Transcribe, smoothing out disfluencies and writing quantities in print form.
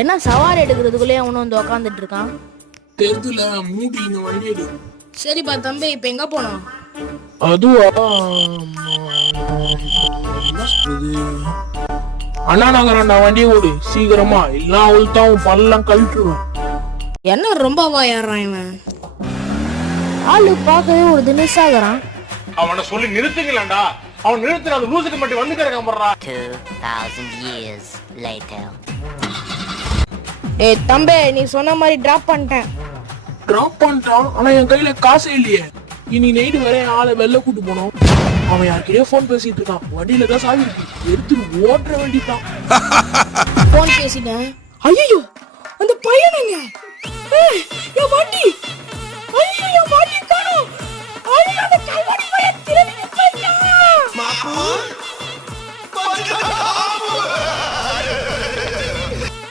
என்ன சவாரி எடுக்கிறதுக்குள்ளே அவனும் வந்து உக்காந்துட்டு இருக்கான். தெருதுல மூடி இந்த வண்டி எடு. சரிப்பா தம்பி, இப்ப எங்க போனோம்? அதுவா என்ன சொல்றது? அண்ணா நகராண்டா வண்டி ஓடு சீக்கிரமா, இல்ல அவள் தான் பல்லாம் கழட்டுருவேன். என்ன ரொம்ப வாயாடுறான் இவன். ஆளு பார்க்கவே ஒரு தினசாகரான். அவனை சொல்லி நிறுத்துங்களேன்டா. அவன் நிறுத்துற அந்த லூசுக்கு மட்டும் வந்து கிடக்க போடுறா. 2000 years later. ஏய் தம்பி, நீ சொன்ன மாதிரி டிராப் பண்ணிட்டேன். டிராப் பண்ணிட்டான், ஆனா என் கையில காசே இல்லையே. இனி நைட்டு வரை ஆளை வெளில கூட்டு போனோம். அவன் யார்கிட்டயோ போன் பேசிட்டு இருக்கான். வண்டியில தான் சாவி இருக்கு, எடுத்து ஓட்டுற வேண்டிதான். போன் பேசிட்டேன். ஐயோ அந்த பையனுங்க, என் வண்டி, ஐயோ என் வண்டி காணோம். ஐயோ அந்த கல்லடி பையன் திரும்பி போயிட்டான்.